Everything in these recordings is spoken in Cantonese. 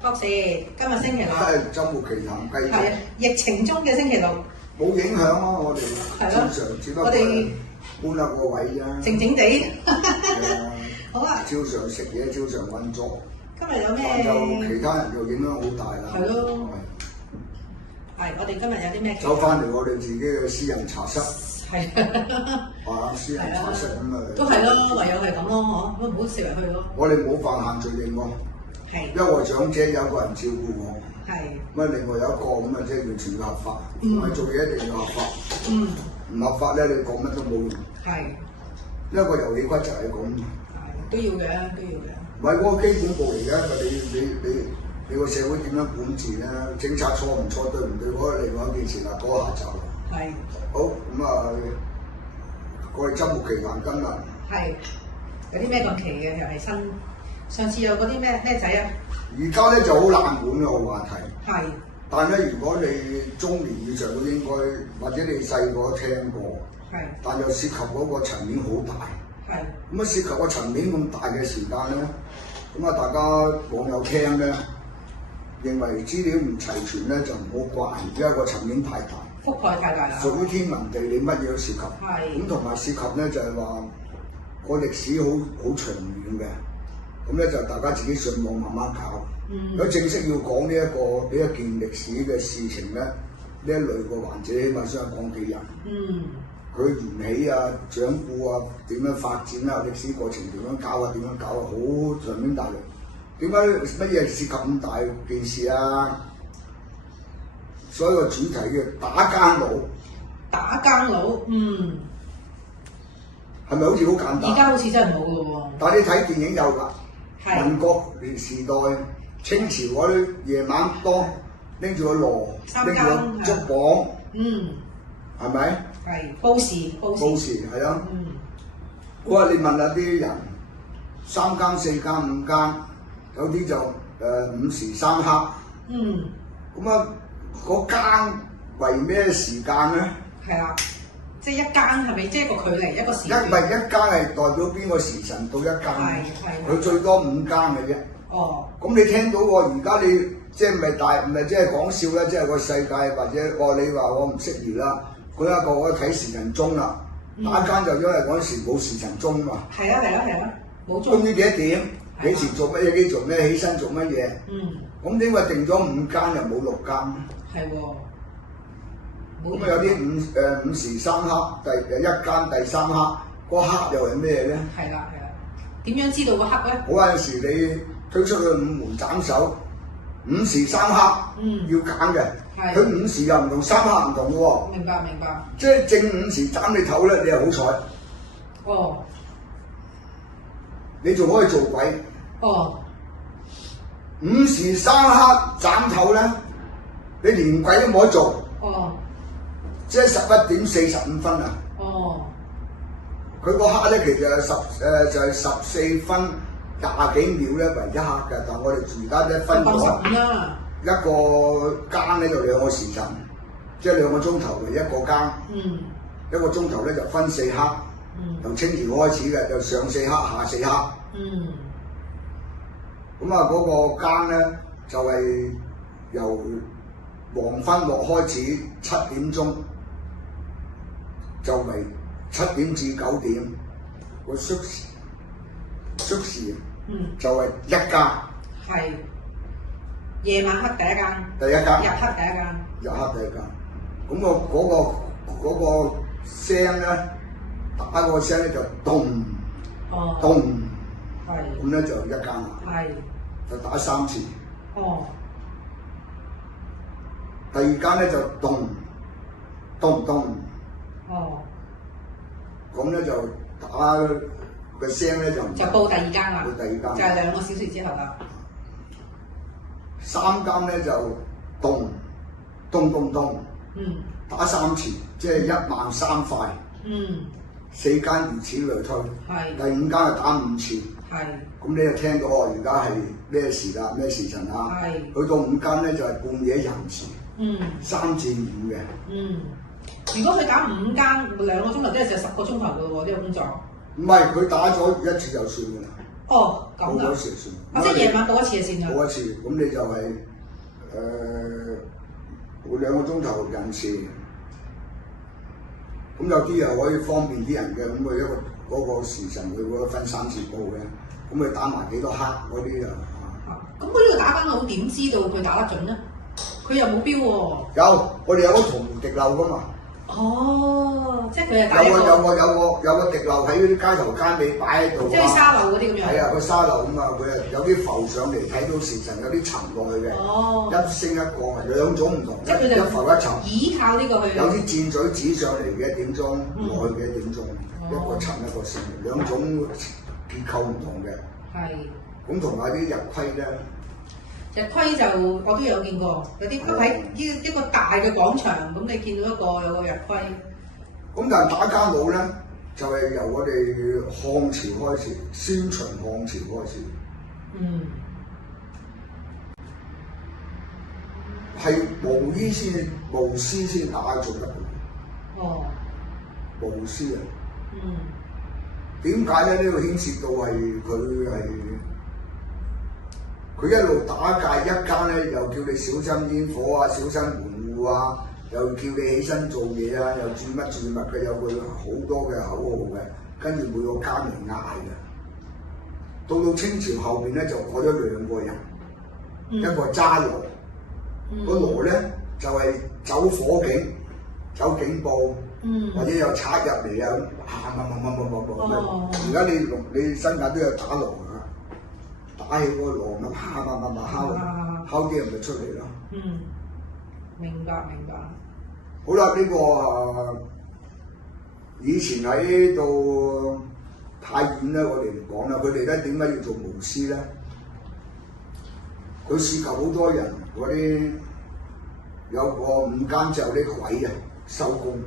博士，今日星期六，係週末奇談繼續。係疫情中嘅星期六，冇影響啊！我哋係咯正常，只不過搬下個位啫。靜靜地。係好啊！照常食嘢，照常運作。今日有咩？但就其他人就影響好大啦。係咯。係，我哋今日有啲咩？走翻嚟我哋自己嘅私人茶室。係。私人茶室咁啊。都係咯，唯有係咁咯，嗬，唔好四圍去咯。我哋冇犯限聚令喎。係。因為長者有個人照顧我。係。咁啊，另外有一個咁啊，即係完全要合法。我哋做嘢一定要合法。唔合法咧，你講乜都冇用。係。一個遊戲規則係咁。都要嘅，都要嘅。唔係嗰個基本步嚟嘅，你個社會點樣管治咧？政策錯唔錯，對唔對？嗰另外一件事啦，嗰下就係。好咁啊！我哋週末奇談今日係有啲咩咁奇嘅？又係新上次有嗰啲咩仔啊？而家咧就好冷門嘅話題。係。但係咧，如果你中年以上都應該，或者你細個聽過。係。但又涉及嗰個層面好大。係。咁啊，涉及個層面咁大嘅時間咧，咁啊，大家網友聽咧，認為資料唔齊全咧，就唔好怪，因為個層面太大，覆蓋太大啦，屬於天文地理，乜嘢都涉及。係。咁同埋涉及咧，就係話個歷史好長遠嘅，咁咧就大家自己上網慢慢搞。如果正式要講呢一件歷史嘅事情咧，呢一類嘅環節起碼先係講幾日。佢緣起啊、掌故啊、點樣發展啊、歷史過程點樣搞啊、點樣搞啊，好長篇大論。點解乜嘢涉及咁大件事啊？所以個主題叫打更佬。打更佬，係咪好似好簡單？而家好似真係冇嘅喎。但係你睇電影有㗎，民國年時代、清朝嗰啲夜晚當拎住個鑼，拎住個竹磅，係咪？係報時係啊！我話你問下啲人，3更、4更、5更，有啲就5時3刻。咁啊，嗰更為咩時間咧？係啦，即係一更係咪即係個距離一個時段？一更係代表邊個時辰到一更？佢最多5更嘅啫。哦。咁你聽到喎？而家你即係唔係即係講笑啦？即係個世界或者你話我唔適宜啦。嗰一個我睇時辰鐘啦，打更就因為嗰陣時冇時辰鐘嘛。係啊，冇鐘。唔知幾多點？幾時做乜嘢？幾做咩？起身做乜嘢？咁點解定咗5更又冇6更？係喎。咁啊有啲5時3刻，一更第3刻，嗰刻又係咩咧？係啦。點樣知道個刻咧？嗰陣時你推出去5門斬首，5時3刻要揀嘅。佢5時又唔同3刻唔同嘅喎。明白。即係正5時斬你頭咧，你係好彩。哦。你仲可以做鬼。哦。5時3刻斬頭咧，你連鬼都冇得做。哦。即係11點45分啊。哦。佢個刻咧其實係就係14分20幾秒咧為一刻嘅，但係我哋而家咧分咗。15啦。一個更咧就2個時辰，即係2個鐘頭為一個更。一個鐘頭咧就分4刻。由清朝開始嘅，就上4刻、下4刻。咁啊，嗰個更咧就係由黃昏落開始7點鐘，就為7點至9點。個縮時就係一更。係。夜晚黑第一間，日黑第一間，咁嗰個聲咧，打個聲咧就咚，咁咧就一間啦，就打3次。第二間咧就咚，咁咧就打個聲咧就報第二間啦，就係2個小時之後啦。3更咧就咚，打3次，即係13000塊。4更如此類推。第5更就打5次。咁你就聽到而家係咩時啦？咩時辰啊？去到5更咧就係半夜人時。3至5嘅。如果佢打5更2個鐘頭，即係10個鐘頭嘅喎，呢個工作。唔係，佢打咗1次就算㗎啦。哦，咁報㗎。咗時算。即係夜晚報一次就算㗎。報一次，咁你就係每2個鐘頭人次。咁有啲又可以方便啲人嘅，咁佢一個嗰個時辰佢會分3次報嘅，咁佢打埋幾多克嗰啲就咁佢呢個打更佬點知道佢打得準咧？佢又冇標喎。有，我哋有個銅滴漏噶嘛。哦，即係佢係打有個一個，有個滴漏喺嗰啲街頭間尾擺喺度。即係沙漏嗰啲咁樣。係啊，個沙漏咁啊，佢係有啲浮上嚟睇到時辰，有啲沉落去嘅。哦。一升一降係兩種唔同，即係佢就一浮一沉。倚靠呢個去。有啲箭嘴指上嚟嘅點鐘，落去嘅點鐘，一個沉一個升，兩種結構唔同嘅。係。咁同埋啲日晷咧。日晷就我都有見過，有啲喺一個大嘅廣場，咁你見到有個日晷。咁但係打更佬咧，就係由我哋漢朝開始，先秦漢朝開始。嗯。係巫師先打造入去。哦。巫師啊。嗯。點解咧？呢個牽涉到係佢一路打界一間咧，又叫你小心煙火啊，小心門戶啊，又叫你起身做嘢啊，又注乜嘅，有佢好多嘅口號嘅，跟住每個間嚟嗌嘅。到清朝後邊咧就改咗2個人，一個揸鑼，個鑼咧就係走火警、走警報，或者有賊入嚟啊，而家你新界都有打鑼。打起嗰個鑼咁敲啲人咪出嚟咯。嗯，明白。好啦，呢個以前喺度太遠咧，我哋唔講啦。佢哋咧點解要做巫師咧？佢涉及好多人嗰啲有個午間之後啲鬼啊收工。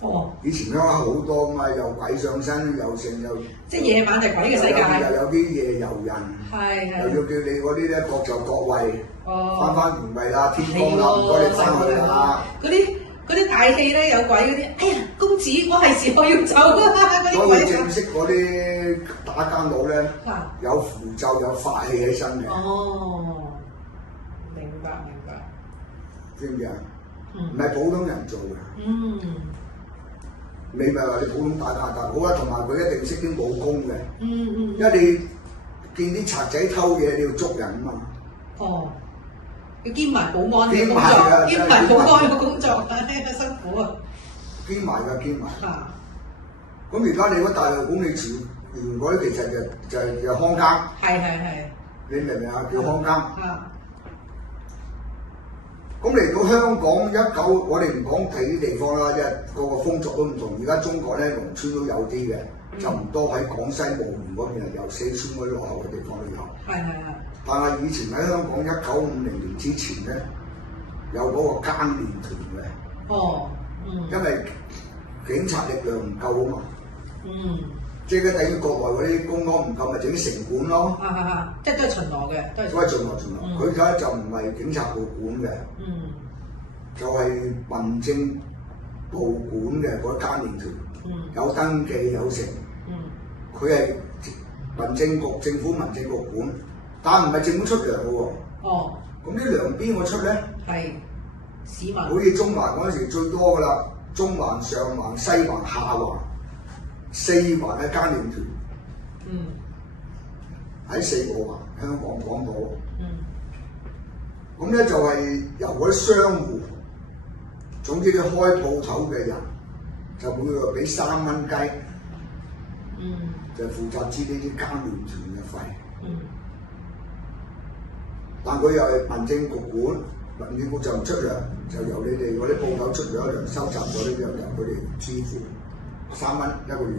哦。以前香港好多嘛，又鬼上身，又剩又。即係夜晚就鬼嘅世界。又有啲夜遊人。係。又要叫你嗰啲咧各就各位。哦。翻原位啦，天光啦，唔該你翻去啦。嗰啲大戲咧有鬼嗰啲，哎呀公子，我係時候要走啦嗰啲鬼。所以正式嗰啲打更佬咧，有符咒有法器喺身嘅。哦，明白。知唔知啊？唔係普通人做嘅。嗯。你咪話你普通打好啦，同埋佢一定識啲武功嘅。因為你見啲賊仔偷嘢，你要捉人啊嘛。哦。要兼埋保安嘅工作，兼埋保安嘅工作，辛苦啊！兼埋。咁而家你嗰大陸管理處原嗰啲其實就看更。係。你明唔明啊？叫看更。咁嚟到香港我哋唔講睇啲地方啦，即係個風俗都唔同。而家中國咧，農村都有啲嘅，就唔多喺廣西無緣嗰邊，有四川嗰啲落後嘅地方都有。係。但係以前喺香港1950年之前咧，有嗰個更練團嘅。哦。因為警察力量唔夠啊嘛。即係等於國內嗰啲公安唔夠，咪整啲城管咯。即係都係巡邏嘅，都係巡邏。佢而家就唔係警察部管嘅。就係民政部管嘅嗰啲更練團。有登記有成。佢係政府民政局管。但唔係政府出糧嘅喎。哦。咁啲糧邊個出咧？係市民。好似中環嗰陣時最多㗎啦，中環、上環、西環、下環4環嘅更練團。喺4個環，香港、港島。咁咧就係由嗰啲商戶，總之啲開鋪頭嘅人，就每個俾3蚊雞。就負責支呢啲更練團嘅費。但佢又係民政局管，民政局就唔出糧，就由你哋嗰啲鋪頭出糧收集咗呢啲，由佢哋支付3蚊1個月。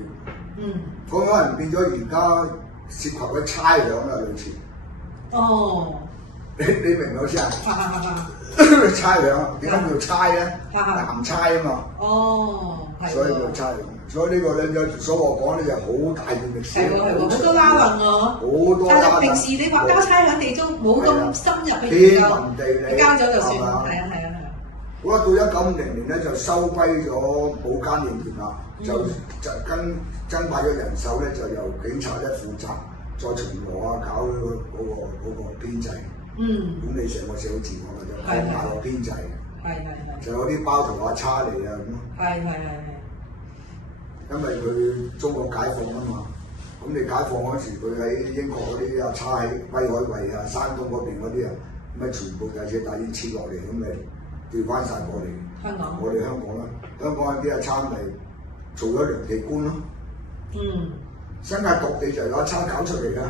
嗰可能變咗而家涉及嘅差餉啦，類似。哦。你明唔明先啊？差餉點解叫差咧？南差啊嘛。哦。所以叫差餉。所以呢個咧，所我講咧就好大段歷史。係好多拉運喎。好多拉運。但係平時你話交差餉地租冇咁深入嘅研究，你交咗就算。係啊。好啦，到1950年咧就收歸咗冇更練團啦，就增派咗人手咧，就由警察咧負責再巡邏啊，搞嗰個編制，管理成個社會治安嘅啫，放大個編制，就有啲包頭阿叉嚟啊咁。因為佢中國解放啊嘛，咁你解放嗰時佢喺英國嗰啲阿叉喺威海衛啊、山東嗰邊嗰啲啊，咁啊全部就係大煙切落嚟，咁咪調翻晒過嚟。香港，我哋香港啦，香港嗰啲阿叉咪做咗良地官咯。新界各地就有阿叉搞出嚟㗎。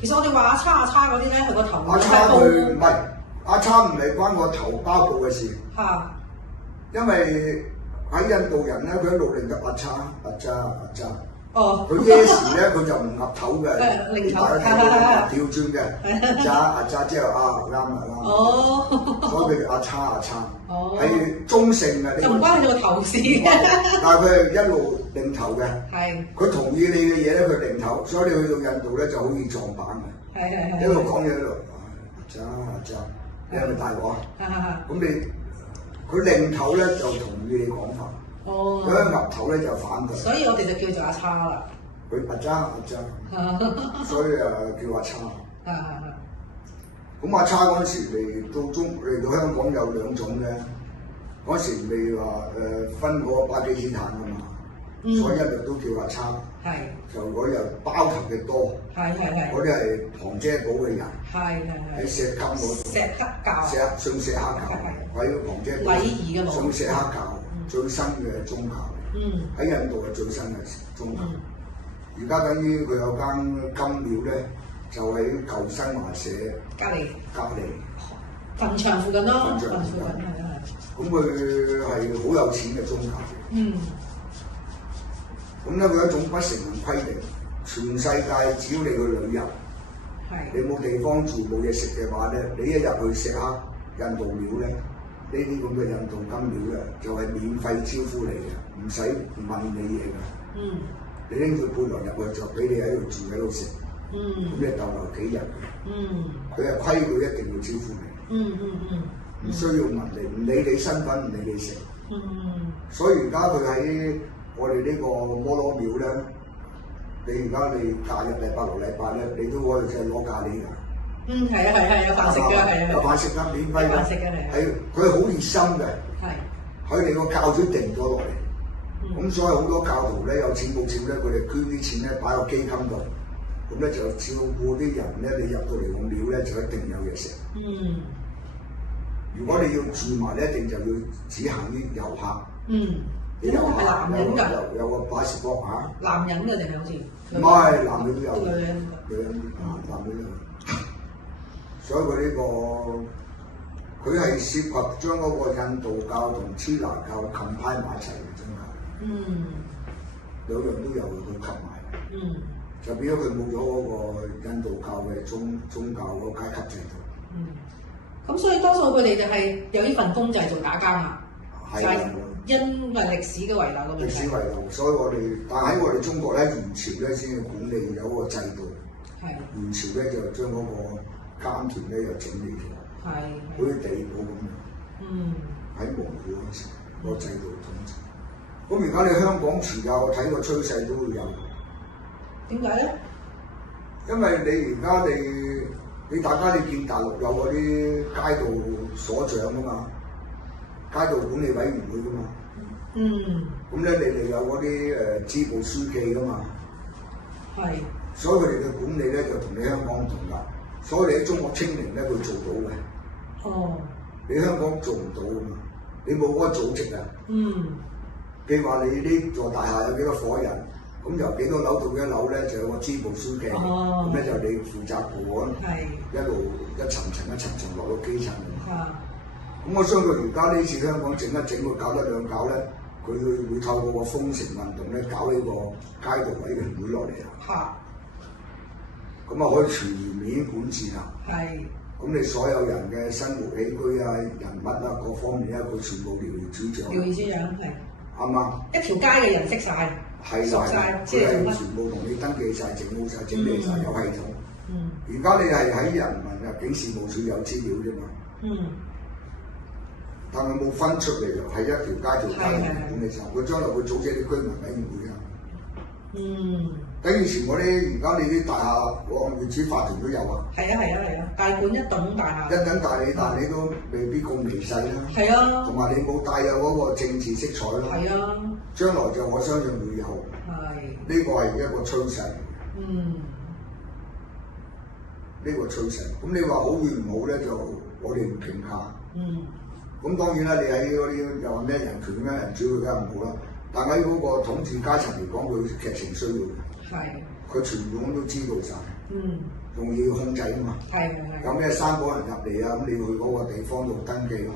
其實我哋話阿叉嗰啲咧，佢個頭阿叉佢唔係阿叉唔係關個頭包布嘅事。因為喺印度人咧，佢一路令到阿叉。佢耶時咧，佢就唔岌頭嘅，大家睇到跳轉嘅，阿叉之後啱啦。所以佢叫阿叉，係中性嘅。就唔關佢個頭事嘅。但係佢係一路擰頭嘅。佢同意你嘅嘢咧，佢擰頭，所以你去到印度咧就好易撞板嘅。一路講嘢一路阿叉，你係咪大鑊啊？咁佢擰頭咧就同意你講法。佢一岌頭咧就反對，所以我哋就叫做阿叉啦。佢阿叉，所以叫阿叉。咁阿叉嗰陣時嚟到香港有兩種嘅，嗰時未話分嗰個巴基斯坦啊嘛，所以一律都叫阿叉。就嗰日包頭嘅多，嗰啲係旁遮補嘅人，喺石金嗰度，錫克教，信錫克教，喺旁遮補，信錫克教。最新嘅宗教，喺印度係最新嘅宗教。而家等於佢有間金廟咧，就喺舊新華社隔離墳場附近咯。墳場附近咁佢係好有錢嘅宗教。咁咧佢有一種不成文規定，全世界只要你去旅遊，你冇地方住冇嘢食嘅話咧，你一入去錫克印度廟咧。呢啲咁嘅印度金廟咧，就係免費招呼你嘅，唔使問你嘢嘅。你拎住背囊入去就俾你喺度住喺度食。咁你逗留幾日？佢係規矩一定要招呼你。唔需要問你，唔理你身份，唔理你食。所以而家佢喺我哋呢個摩羅廟咧，你假日禮拜六禮拜咧，你都可以即係攞咖喱㗎。係啊，有飯食㗎，有飯食㗎，免費㗎，係佢好熱心嘅，佢哋個教主定咗落嚟，咁所以好多教徒咧有錢冇錢咧，佢哋捐啲錢咧擺個基金度，咁咧就照顧啲人咧，你入到嚟個廟咧就一定有嘢食。如果你要住埋咧，一定就要只限於遊客。你都係男人㗎？有個巴士博嚇。男人㗎定係好似？唔係，男女都有。女人男女都有。所以佢呢個佢係涉及將嗰個印度教同支那教combine埋一齊嘅宗教。兩樣都有佢吸埋。就變咗佢冇咗嗰個印度教嘅宗教嗰個階級制度。咁所以多數佢哋就係有呢份工就係做打更啊。因為歷史嘅遺留嘅問題。歷史遺留，所以但喺我哋中國咧，元朝咧先至管理有個制度。元朝咧就將嗰個監團咧又整理咗，好似地堡咁樣。喺蒙古嗰時，個制度統治。咁而家你香港持有，我睇個趨勢都會有。點解咧？因為你而家你大家你見大陸有嗰啲街道所長啊嘛，街道管理委員會噶嘛。咁咧你哋有嗰啲支部書記噶嘛。所以佢哋嘅管理咧就同你香港唔同㗎。所以你喺中國清零咧，佢做到嘅。你香港做唔到㗎嘛？你冇嗰個組織啊。譬如話你呢座大廈有幾多伙人，咁由幾多樓到幾多樓咧，就有個支部書記，咁咧就你負責管，一路一層層落到基層。咁我相信而家呢次香港整一整，佢搞得兩搞咧，佢會透過個封城運動咧，搞呢個街道委員會落嚟啊。咁啊可以全面管治啦。咁你所有人嘅生活起居啊、人物啊各方面咧，佢全部了如指掌。了如指掌啱唔啱？一條街嘅人識晒，熟曬，知你做乜。全部同你登記晒、整好晒、整理晒，有系統。而家你係喺人民入境事務處有資料啫嘛。但係冇分出嚟，係一條街條街管理晒。佢將來會組織啲居民委員會啊。等以前嗰啲，而家你啲大廈往業主法團都有啊。係啊，大半一棟大廈。一等大你都未必咁微細啦。係啊。同埋你冇帶有嗰個政治色彩咯。係啊。將來就我相信會有。係。呢個係一個趨勢。呢個趨勢，咁你話好與唔好咧，就我哋唔評價。咁當然啦，你喺嗰啲又話咩人權咩人主，佢梗係唔好啦。但喺嗰個統治階層嚟講，佢劇情需要嘅。係。佢全部都知道晒。仲要控制啊嘛。係。有咩三個人入嚟啊？咁你去嗰個地方度登記咯。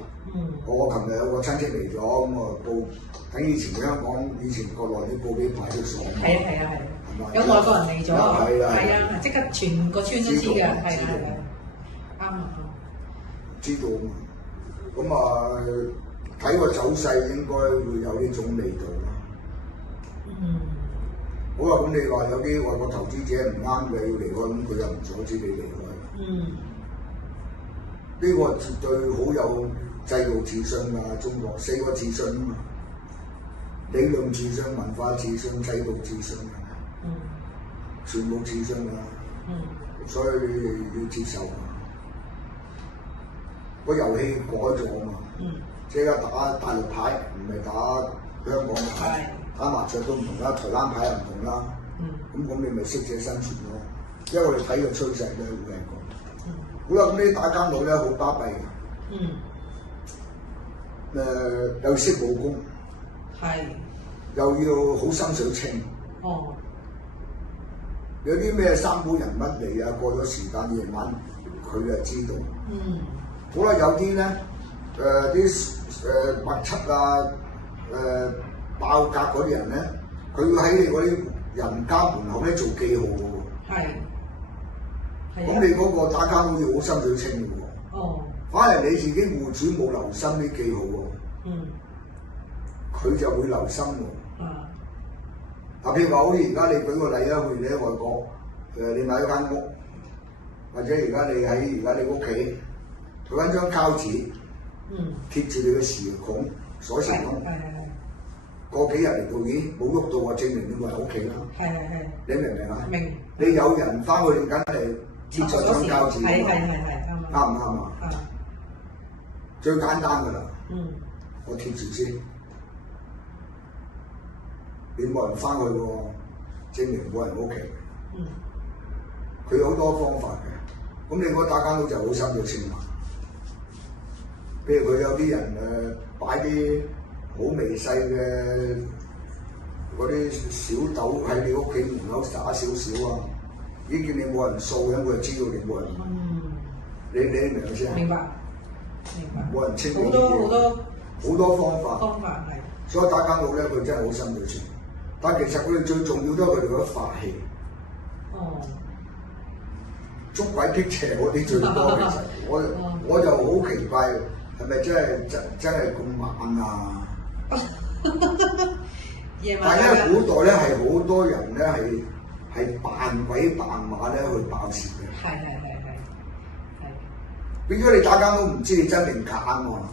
我琴日有個親戚嚟咗，咁啊報，等以前香港以前國內啲報紙牌都上。係啊。有外國人嚟咗，係啊，即刻全個村都知嘅，係啊，啱啊，知道嘛？咁啊，睇個走勢應該會有呢種味道。好啦，咁你話有啲外國投資者唔啱嘅要離開，咁佢又唔阻止你離開。呢個絕對好有制度自信㗎，中國4個自信啊嘛，理論自信、文化自信、制度自信。全部自信㗎，所以你哋要接受。個遊戲改咗嘛，即係打大陸牌，唔係打香港牌，打麻雀都唔同啦，台灣牌又唔同啦。咁你咪適者生存咯。因為我哋睇個趨勢咧會係咁。好啦，咁呢啲打奸佬咧好巴閉嘅。又識武功，又要好心水清。有啲咩三股人物嚟啊？過咗時間夜晚，佢就知道。好啦，有啲咧啲密輯啊、爆格嗰啲人咧，佢要喺你嗰啲人家門口咧做記號嘅喎。咁你嗰個打奸佬要好心水清嘅喎。反而你自己戶主冇留心啲記號喎。佢就會留心喎。譬如話，好似而家你舉個例啊，譬如你喺外國，你買咗間屋，或者而家你屋企，佢揾張膠紙，貼住你嘅匙孔、鎖匙孔，過幾日嚟到，咦冇喐到啊，證明你冇喺屋企啦。你明唔明啊？明。你有人翻去，你梗係貼咗張膠紙，啱唔啱啊？最簡單㗎啦。我貼住先。你冇人翻去喎，證明冇人屋企。佢有好多方法嘅，咁你嗰打奸佬就好心水清啦。譬如佢有啲人擺啲好微細嘅嗰啲小豆喺你屋企門口撒少少啊，已經見你冇人掃嘅，佢就知道你冇人。你明唔明先啊？明白。冇人清理好多方法係。所以打奸佬咧，佢真係好心水清。但其實佢哋最重要都係佢哋嗰啲法器。捉鬼辟邪嗰啲最多其實，我就好奇怪，係咪真係咁猛啊？但因為古代咧係好多人咧係扮鬼扮馬咧去爆竊嘅。係。變咗你打奸都唔知你真定假啊嘛，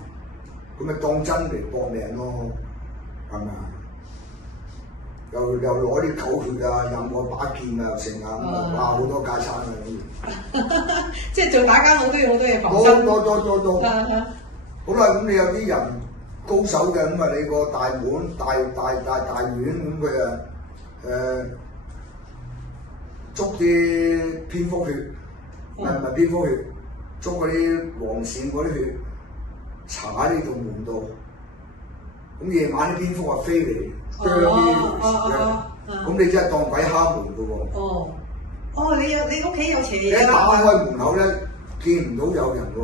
咁咪當真嚟搏命咯，係咪啊？又攞啲狗血啊，任我把劍啊，又成啊，咁啊，哇好多架撐啊咁。即係做打奸佬都要好多嘢防身。多。好啦，咁你有啲人高手嘅，咁啊你個大門大院咁佢啊捉啲蝙蝠血，唔係蝙蝠血，捉嗰啲黃鱔嗰啲血，搽喺呢度門度。咁夜晚啲蝙蝠啊飛嚟。咁你真係當鬼敲門嘅喎。你屋企有邪嘢。一打開門口咧，見唔到有人喎，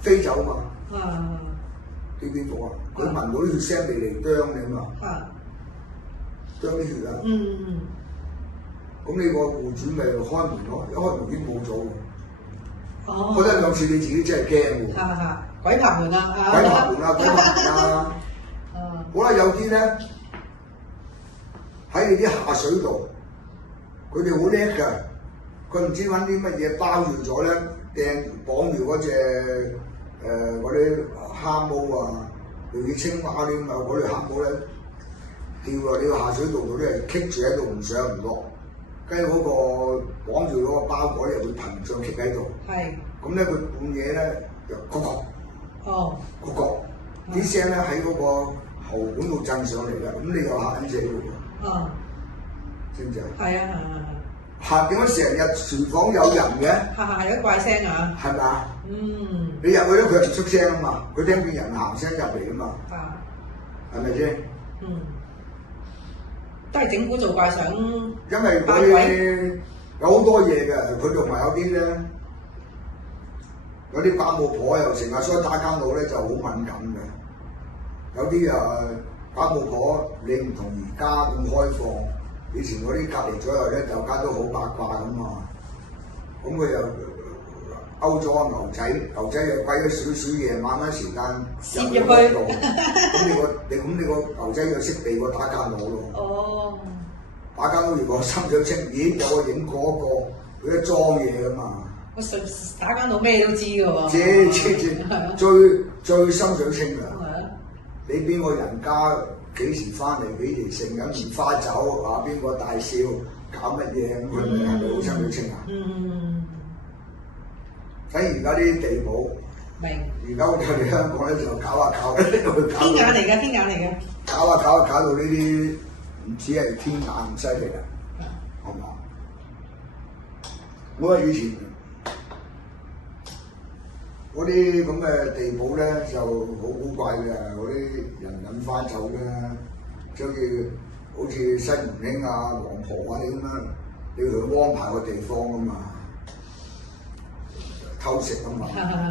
飛走嘛。啲蝙蝠啊，佢聞到啲血腥味嚟啄你嘛。啄啲血啊。咁你個戶主咪開門咯，一開門已經冇咗喎。覺得兩次你自己真係驚喎。鬼拍門啊！鬼拍門啊！好啦，有啲咧喺你啲下水道，佢哋好叻㗎，佢唔知揾啲乜嘢包住咗咧，綁住嗰隻嗰啲蝦毛啊，類似青蛙啲咁啊，嗰啲蝦毛咧掉落呢個下水道度咧，棘住喺度唔上唔落，跟住嗰個綁住嗰個包裹又會膨脹棘喺度。係。咁咧佢半夜咧就嗰個啲聲咧喺嗰個喉管度震上嚟啦，咁你又嚇緊死喎。哦。知唔知啊？係啊係啊係。嚇！點解成日廚房有人嘅？係有怪聲啊！係咪啊？嗯。你入去咧，佢唔出聲啊嘛，佢聽見人行聲入嚟啊嘛。係咪先？嗯。都係整蠱做怪想。因為佢有好多嘢嘅，佢同埋有啲咧，有啲寡婦婆又成日所以打間佬咧就好敏感嘅。有啲寡婦婆你唔同而家咁開放，以前嗰啲隔離左右咧就家都好八卦咁嘛。咁佢又勾咗個牛仔，牛仔又歸咗少少夜晚嗰時間入去度，咁你個牛仔就識避個打間佬咯。哦，打間佬如果心水清，咦有個影過個，佢一裝嘢噶嘛。我打間佬咩都知㗎喎。最心水清㗎。你邊個人家幾時翻嚟，幾時食緊棉花酒啊？邊個大笑搞乜嘢咁？佢係咪好心水清啊？睇而家啲地保，而家我哋香港咧就搞下搞，天眼嚟㗎，天眼嚟㗎。搞下搞到呢啲唔止係天眼咁犀利啦，係嘛？我話以前嗰啲咁嘅地保咧就好古怪嘅，嗰啲人飲花酒咧，即係好似西門慶啊、黃婆啊啲咁樣，你要同佢安排個地方啊嘛。偷食啊嘛，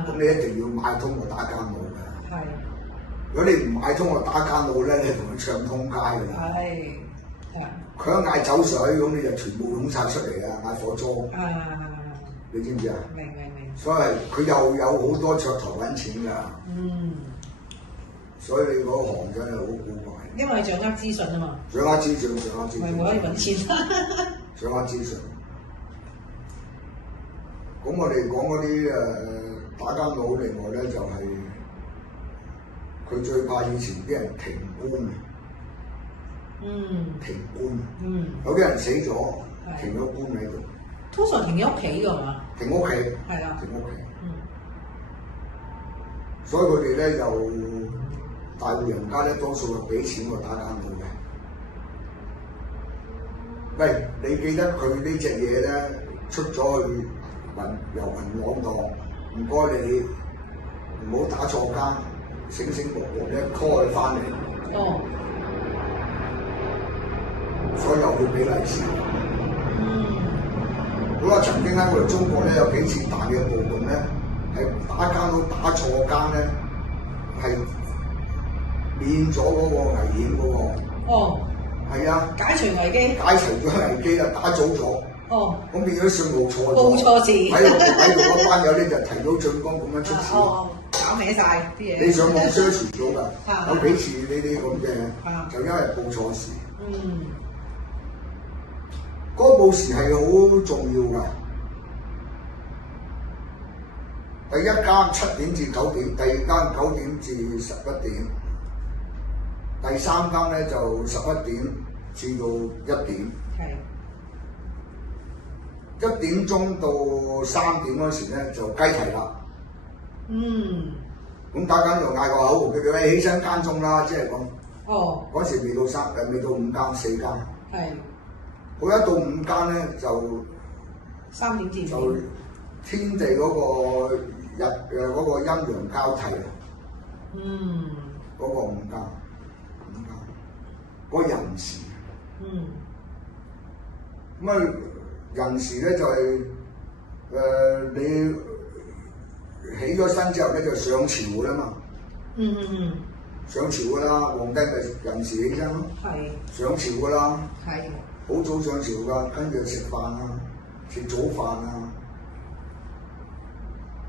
咁你一定要買通個打更佬嘅。係。如果你唔買通個打更佬咧，你同佢唱通街㗎啦。係。佢一嗌酒水，咁你就全部湧晒出嚟啊！嗌火燭。你知唔知啊？明。所以佢又有好多噱頭揾錢㗎。嗯。所以你嗰行真係好古怪。因為掌握資訊啊嘛。掌握資訊。咪可以揾錢。掌握資訊。咁我哋講嗰啲打更佬，另外咧就係佢最怕以前啲人停官嘅。停官。有啲人死咗，停咗官喺度。通常停喺屋企㗎係嘛？停屋企。係啦。停屋企。所以佢哋咧就大戶人家咧多數係俾錢個打更佬嘅。喂，你記得佢呢隻嘢咧出咗去遊魂浪蕩，唔該你唔好打錯更，醒醒目目咧 call 佢翻嚟。哦。所以又要俾利是。好啦，曾經喺我哋中國咧有幾次大嘅暴動咧，係打更佬打錯更咧，係免咗嗰個危險嗰個。哦。係啊。解除危機。解除咗危機啦，打早咗。哦，咁變咗信號錯咗，報錯字，喺度嗰班友咧就提早進攻咁樣出事，搞歪晒啲嘢。你上網 search 到㗎，有幾次呢啲咁嘅，就因為報錯事。嗰個報時係好重要㗎。第一間7點至9點，第二間9點至11點，第三間咧就11點至到1點。係。1點鐘到3點嗰時咧就雞啼啦。咁打更就嗌個口號，叫佢起身間鐘啦，即係咁。哦。嗰時未到5更4更。係。好，一到5更咧就3點至就天地嗰個嗰個陰陽交替啊。嗰個5更，嗰個壬時。咁啊〜壬時咧就係你起咗身之後咧就上朝啦嘛。上朝㗎啦，皇帝咪壬時起身咯。係。上朝㗎啦。係。好早上朝㗎，跟住食飯啊，食早飯啊。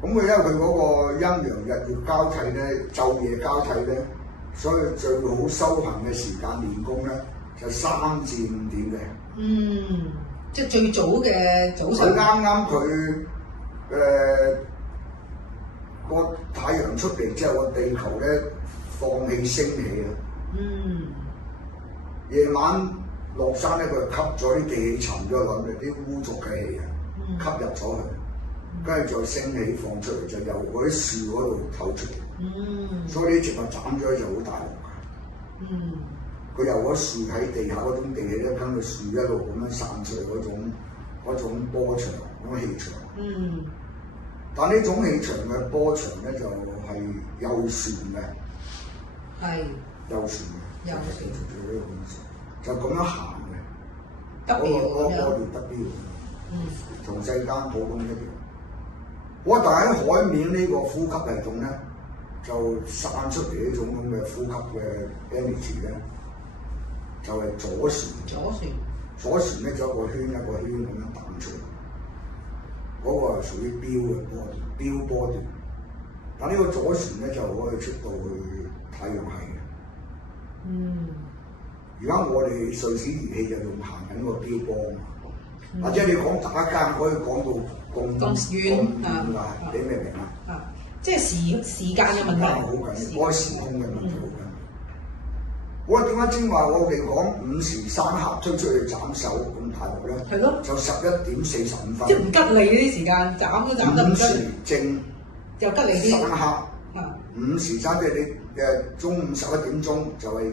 咁佢因為佢嗰個陰陽日月交替咧，晝夜交替咧，所以最好修行嘅時間練功咧就3至5點嘅。即係最早嘅早上。佢啱啱佢個太陽出嚟之後，個地球咧放氣升起啊。夜晚落山咧，佢就吸咗啲地氣沉咗落嚟，啲污濁嘅氣啊，吸入咗去，跟住再升起放出嚟，就由嗰啲樹嗰度透出嚟。所以啲植物斬咗就好大鑊㗎。佢由嗰樹喺地下嗰種地氣咧，跟住樹一路咁樣散出嚟嗰種波長、嗰種氣場。但呢種氣場嘅波長咧就係右旋嘅，係右旋嘅，就咁樣行嘅。嗰個叫 W， 同世間普通一樣。但係喺海面呢個呼吸系統咧，就散出嚟呢種咁嘅呼吸嘅 energy 咧，就係左旋。左旋咧就一個圈一個圈咁樣彈出嚟。嗰個係屬於標波段，但呢個左旋咧就可以出到去太陽系嘅。而家我哋瑞士儀器就用行緊個標波或者你講打間可以講到咁遠㗎，你明唔明啊？即係時間嘅問題，好緊要，時空嘅問題好緊要。我點解先話我哋講午時三刻出去斬手咁大鑊咧？係咯，就11:45。即係唔吉利呢啲時間，斬都斬得唔吉利。午時正就吉利啲。三刻，午時三即係你中午11點鐘就係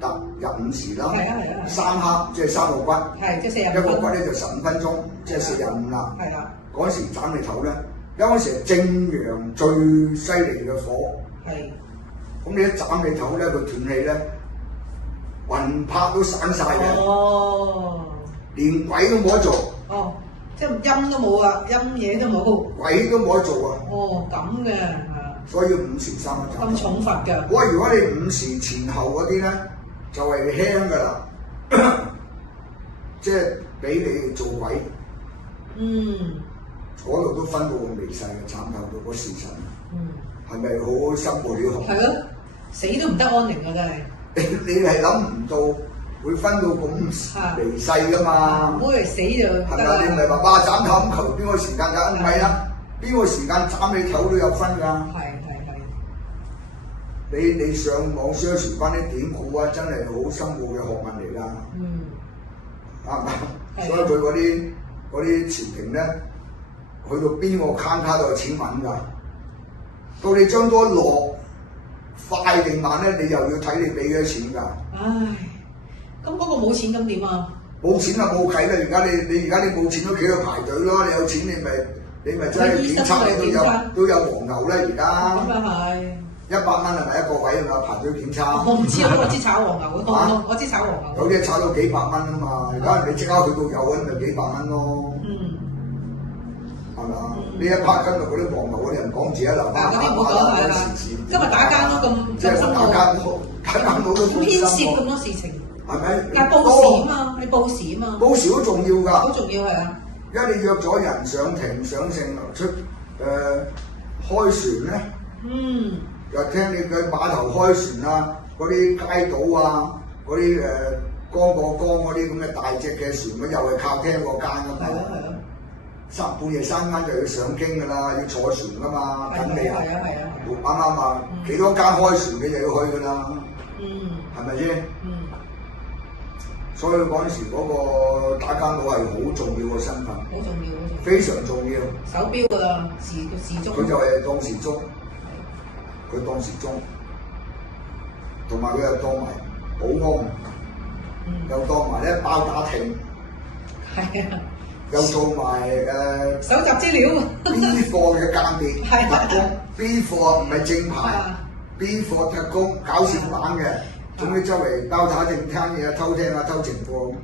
踏入午時啦。係啊。三刻即係3個骨。係即係45分。一個骨咧就15分鐘，即係45啦。係啦。嗰時斬你頭咧，因為嗰時係正陽最犀利嘅火。係。咁你一斬你頭咧，佢斷氣咧。魂魄都散晒嘅，連鬼都冇得做。即係陰都冇啊，陰嘢都冇。鬼都冇得做啊。咁嘅，所以要午時三刻。咁重罰㗎。如果你午時前後嗰啲咧，就係輕㗎啦，即係俾你做鬼。嗰度都分到咁微細嘅慘頭到嗰時辰。係咪好辛苦呢行？係咯，死都唔得安寧啊！真係。你係諗唔到會分到咁微細噶嘛？唔好嚟死就係咪？你唔係話斬頭咁求邊個時間斬？唔係啦，邊個時間斬你頭都有分㗎。係。你上網 search 翻啲典故啊，真係好深奧嘅學問嚟㗎。啱唔啱？所以佢嗰啲朝廷咧，去到邊個坑卡都有錢揾㗎。到你將多落。快定慢咧，你又要睇你俾幾多錢㗎？咁嗰個冇錢咁點啊？冇錢啊冇計啦！而家你冇錢都企喺度排隊咯，你有錢你咪真係檢測都有黃牛啦而家。咁啊係。100蚊係咪一個位啊？排隊檢測。我唔知啊，我知炒黃牛我知炒黃牛。有啲炒到幾百蚊啊嘛，而家你即刻去到有嗰啲咪幾百蚊咯。係咪啊？呢一 part 今日嗰啲黃牛嗰啲人講自己留翻嗰啲唔好講係啦。今日打交都咁辛苦，打交到都牽涉咁多事情，係咪？但係報時啊嘛，你報時啊嘛。報時好重要㗎。好重要係啊！因為你約咗人上庭上證出開船咧，又聽你嘅碼頭開船啊，嗰啲街渡啊，嗰啲江過江嗰啲咁嘅大隻嘅船，咁又係靠聽嗰間㗎嘛。係啊。半夜3更就要上京㗎啦，要坐船㗎嘛，等你啊！啱啱啊？幾多間開船你就要去㗎啦，係咪先？所以嗰陣時嗰個打更佬係好重要嘅身份，好重要，非常重要。手錶㗎啦，時鐘。佢就係當時鐘，佢當時鐘，同埋佢又當埋保安，又當埋咧包打聽。係啊。又做埋搜集資料 B 貨嘅間諜特工 ，B 貨唔係正牌 ，B 貨特工搞笑版嘅，總之周圍包打聽聽嘢、偷聽啊、偷情報。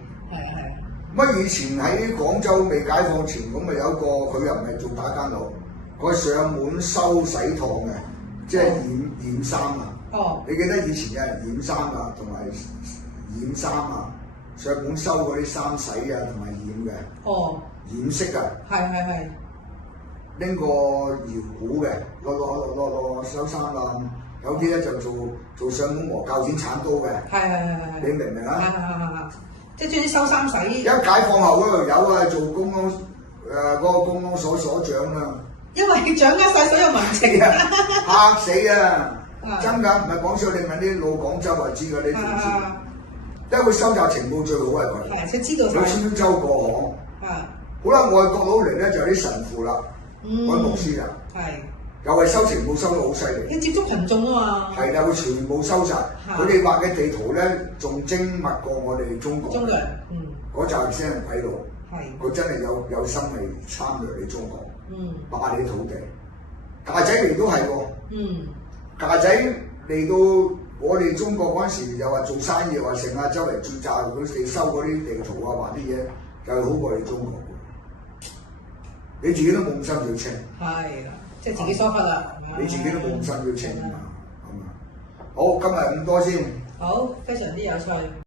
乜以前喺廣州未解放前，咁咪有一個佢又唔係做打更佬，佢上門收洗燙嘅，即係染衫啊！你記得以前有人染衫啊，同埋染衫啊？上門收嗰啲衫洗啊，同埋染嘅，染色啊，係，拎個搖鼓嘅，落收衫啊，有啲咧就做上門磨鉸剪鏟刀嘅，係，你明唔明啊？係，即係將啲收衫洗。一解放後嗰度有啊，做公安嗰個公安所所長啊，因為掌握晒所有民情啊，嚇死啊！真㗎，唔係講笑，你問啲老廣州話知㗎，你知唔知？因為佢收集情報最好係佢。係，佢知道晒。佢穿州過巷。係。好啦，外國佬嚟咧就係啲神父啦，嗰啲牧師啊。係。又係收情報收得好犀利。你接觸群眾啊嘛。係啦，佢全部收晒。佢哋畫嘅地圖咧，仲精密過我哋中國。中國人。嗰陣先係鬼佬。係。佢真係有心嚟參略你中國。霸你土地。架仔嚟都係喎。架仔嚟到我哋中國嗰陣時，又話做生意，又話成啊，周圍駐紮，佢哋收嗰啲地圖啊，畫啲嘢，又好過你中國喎。你自己都冇咁心要清。係，即係自己疏忽啦。你自己都冇咁心要清啊嘛。好，今日咁多先。好，非常之有趣。